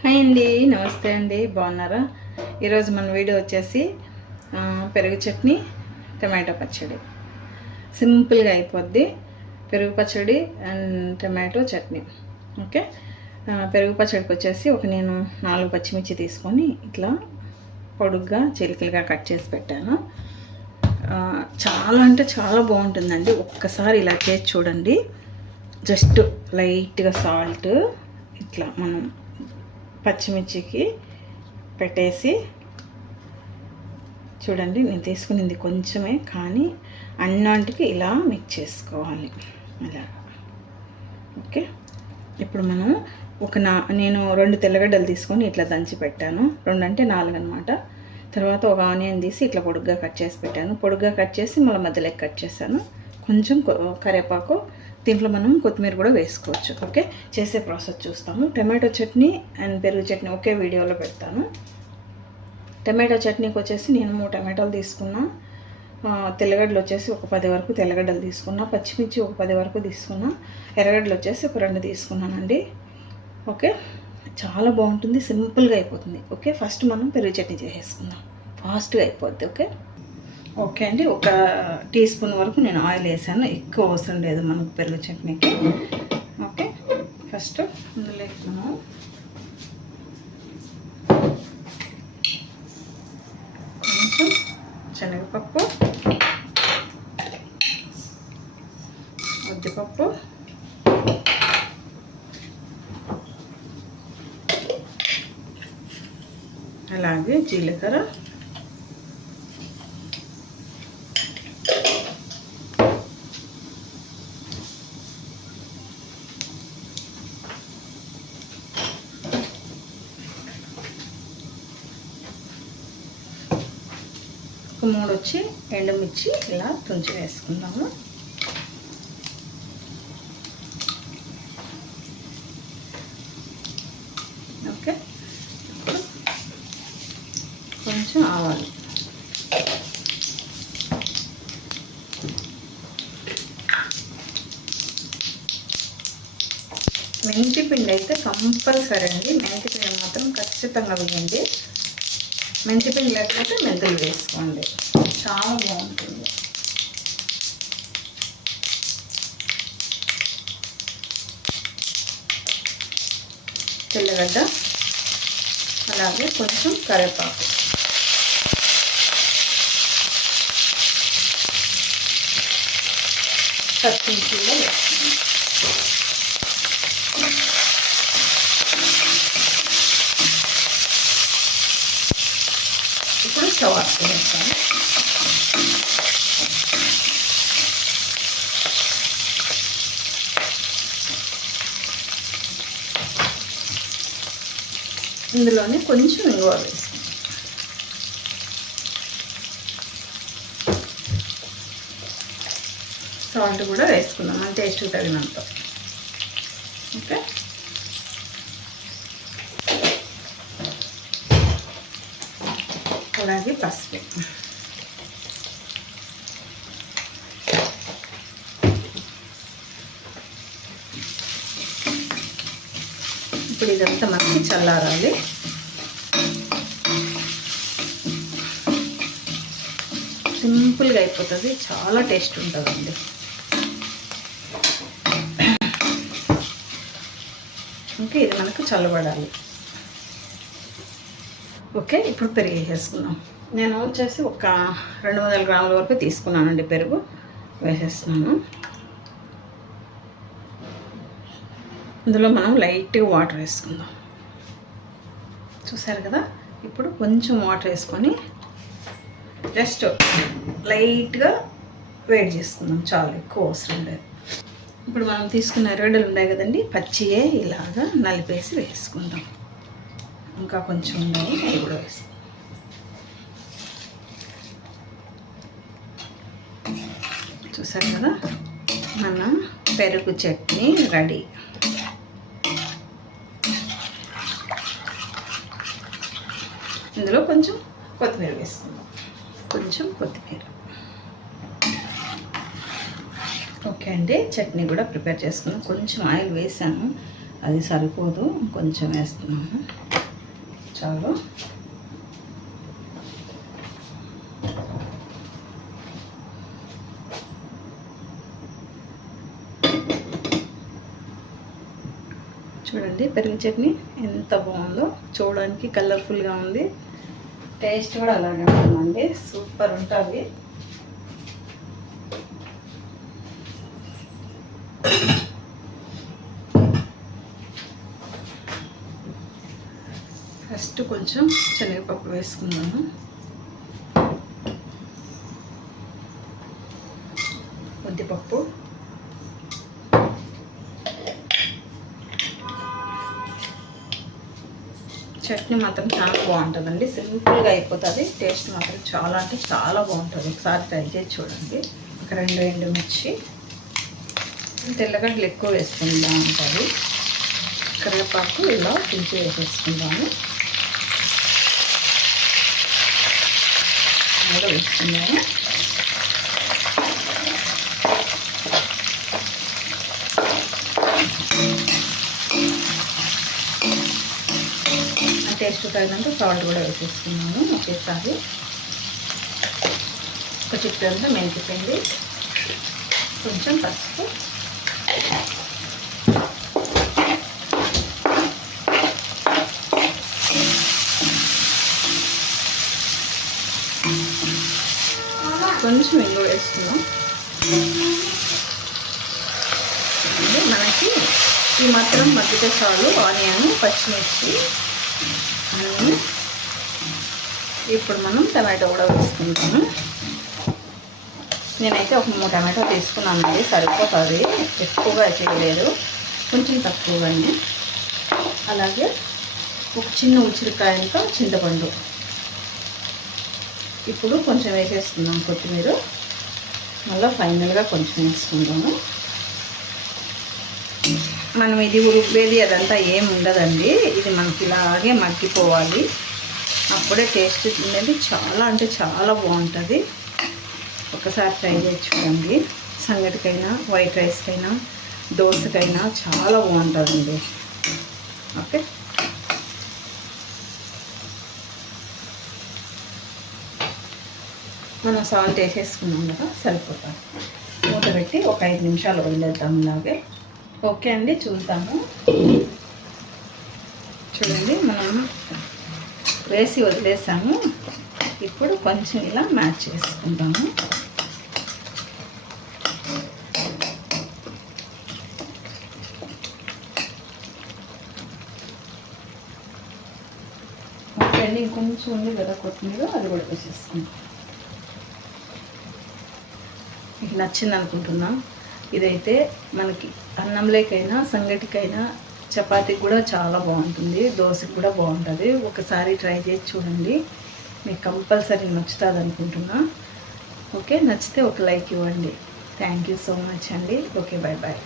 Hi అండి నమస్తే అండి బాగున్నారా? ఈరోజు మన వీడియో వచ్చేసి పెరుగు చట్నీ టమాటో పచ్చడి. సింపుల్గా అయిపోద్ది. పెరుగు పచ్చడి అండ్ టమాటో చట్నీ. ఓకే? పెరుగు పచ్చడికి వచ్చేసి ఒక నేను నాలుగు పచ్చిమిర్చి తీసుకొని ఇట్లా పొడుగ్గా చిలికలుగా కట్ చేసి పెట్టాను. చాలా అంటే చాలా బాగుంటుందండి. ఒక్కసారి ఇలా చేసి చూడండి. జస్ట్ లైట్గా సాల్ట్ ఇట్లా మనం పచ్చిమిర్చికి పెట్టేసి చూడండి నేను తీసుకునింది కొంచెమే కానీ అన్నాంటికి ఇలా మిక్స్ చేసుకోవాలి. ఇలా ఓకే? ఇప్పుడు మనం ఒక నా నేను రెండు తెల్లగడ్డలు తీసుకొని ఇట్లా దంచి పెట్టాను. రెండు అంటే నాలుగు అనమాట తర్వాత ఒక ఆనియన్ తీసి ఇట్లా పొడుగ్గా కట్ చేసి పెట్టాను. పొడుగ్గా కట్ చేసి మళ్ళీ మధ్యలోకి కట్ చేశాను. కొంచెం కరివేపాకు దీంట్లో మనం కొత్తిమీర కూడా వేసుకోవచ్చు ఓకే? చేసే ప్రాసెస్ చూస్తాము. టమాటో చట్నీ అండ్ పెరుగు చట్నీ ఒకే వీడియోలో పెడతాను. టమాటో చట్నీకి వచ్చేసి నేను మూడు టమాటాలు తీసుకున్నా. తెల్లగడ్డలు వచ్చేసి ఒక పది వరకు తెల్లగడ్డలు తీసుకున్నా. పచ్చిమిర్చి ఒక పది వరకు తీసుకున్నా. ఎర్రగడ్డలు వచ్చేసి ఒక రెండు తీసుకున్నానండి ఓకే? చాలా బాగుంటుంది సింపుల్గా అయిపోతుంది ఓకే? ఫస్ట్ మనం పెరుగు చట్నీ చేసేసుకుందాం. ఫాస్ట్గా అయిపోద్ది ఓకే? ఓకే అండి. ఒక టీ స్పూన్ వరకు నేను ఆయిల్ వేసాను. ఎక్కువ అవసరం లేదు మనకు పెరుగు చట్నీకి. ఓకే. ఫస్ట్ ఇందులో మనం కొంచెం శనగపప్పు ఉద్దిపప్పు అలాగే జీలకర్ర మూడు వచ్చి ఎండుమిర్చి ఇలా తుంచి వేసుకుందాము. ఓకే. కొంచెం ఆవాలు. మెంతి పిండి అయితే కంపల్సరీ అండి. మెంతి పిండి మాత్రం ఖచ్చితంగా వేయండి. మెంతి పిండి లేకపోతే మెంతులు వేసుకోండి. చాలా బాగుంటుంది. తెల్లగడ్డ అలాగే కొంచెం కరివేపాకు. పచ్చిమిర్చి కూడా వేసుకోండి ఇప్పుడు స్టవ్ ఆఫ్ చేస్తాను ఇందులోనే కొంచెం ఇంగువ వేసుకుంటాం సాల్ట్ కూడా వేసుకుందాం. మన టేస్ట్ తగినంత. ఓకే? అలాగే పసుపు. ఇప్పుడు ఇదంతా మనకి చల్లారాలి. సింపుల్గా అయిపోతుంది. చాలా టేస్ట్ ఉంటుందండి. ఇంకా ఇది మనకు చల్లబడాలి. ఓకే ఇప్పుడు పెరుగు వేసేసుకున్నాం నేను వచ్చేసి ఒక రెండు వందల గ్రాముల వరకు తీసుకున్నానండి పెరుగు. వేసేస్తున్నాను. ఇందులో మనం లైట్గా వాటర్ వేసుకుందాం. చూసారు కదా? ఇప్పుడు కొంచెం వాటర్ వేసుకొని జస్ట్ లైట్గా వేడి చేసుకుందాం. చాలా ఎక్కువ అవసరం లేదు. ఇప్పుడు మనం తీసుకున్న ఎరగడలు ఉన్నాయి కదండి? పచ్చియే ఇలాగా నలిపేసి వేసుకుందాం. ఇంకా కొంచెం ఉన్నాయి అవి కూడా వేసుకుందాం. చూసారు కదా? మన పెరుగు చట్నీ రెడీ. ఇందులో కొంచెం కొత్తిమీర వేసుకుందాం. కొంచెం కొత్తిమీర. ఓకే అండి చట్నీ కూడా ప్రిపేర్ చేసుకున్నాం. కొంచెం ఆయిల్ వేసాను. అది సరిపోదు కొంచెం వేస్తున్నాను. చాలు. అండి పెరుగు చట్నీ ఎంత బాగుందో చూడడానికి కలర్ఫుల్గా ఉంది. టేస్ట్ కూడా అలాగే ఉంటుందండి సూపర్ ఉంటుంది. ఫస్ట్ కొంచెం శనగపప్పు వేసుకుందాము. ఉద్దిపప్పు చట్నీ మాత్రం చాలా బాగుంటుందండి. సింపుల్గా అయిపోతుంది. టేస్ట్ మాత్రం చాలా అంటే చాలా బాగుంటుంది. ఒకసారి ట్రై చేసి చూడండి. ఒక రెండు ఎండు మిర్చి. తెల్లగడ్డలు ఎక్కువ వేసుకుని బాగుంటుంది కరివేపాకు ఇలా తుంచి వేసేసుకుందాము. కూడా వేసుకున్నాము టేస్ట్ తగినంత సాల్ట్ కూడా వేసేసుకున్నాను ఒకేసారి ఒక చిట్టంతా మెంతిపోయింది కొంచెం పసుపు. కొంచెం ఇంగు వేసుకున్నాం మనకి ఈ మాత్రం మగ్గితే చాలు ఆనియన్ పచ్చిమిర్చి ఇప్పుడు మనం టమాటో కూడా వేసుకుంటాము. నేనైతే ఒక మూడు టమాటో తీసుకున్నాను అండి సరిపోతుంది. ఎక్కువగా చేయలేదు కొంచెం తక్కువగానే అలాగే ఒక చిన్న ఇంకా చింతపండు. ఇప్పుడు కొంచెం వేసేసుకుందాం కొత్తిమీర. మళ్ళీ ఫైనల్గా కొంచెం వేసుకుందాము. మనం ఇది ఉరుకువేది అదంతా ఏం ఉండదండి. ఇది మనకి ఇలాగే మగ్గిపోవాలి. అప్పుడే టేస్ట్ అనేది చాలా అంటే చాలా బాగుంటుంది. ఒకసారి ట్రై చేసి చూడండి. సంగటికైనా వైట్ రైస్కైనా దోశకైనా చాలా బాగుంటుందండి. ఓకే? మనం సాల్ట్ వేసేసుకున్నాం కదా సరిపోతుంది మూత పెట్టి ఒక ఐదు నిమిషాలు వదిలేద్దాం ఇలాగే. ఓకే అండి చూద్దాము. చూడండి మనం వేసి వదిలేసాము. ఇప్పుడు కొంచెం ఇలా మ్యాచ్ చేసుకుందాము. ఓకే అండి ఇంకొంచెం ఉంది కదా కొత్తిమీర అది కూడా వేసేసుకుందాం. మీకు నచ్చింది అనుకుంటున్నాం. ఇదైతే మనకి అన్నంలోకైనా సంగటికైనా చపాతీకి కూడా చాలా బాగుంటుంది దోశకి కూడా బాగుంటుంది. ఒకసారి ట్రై చేసి చూడండి. మీకు కంపల్సరీ నచ్చుతుంది అనుకుంటున్నా. ఓకే నచ్చితే ఒక లైక్ ఇవ్వండి. థ్యాంక్ యూ సో మచ్ అండి. Okay bye bye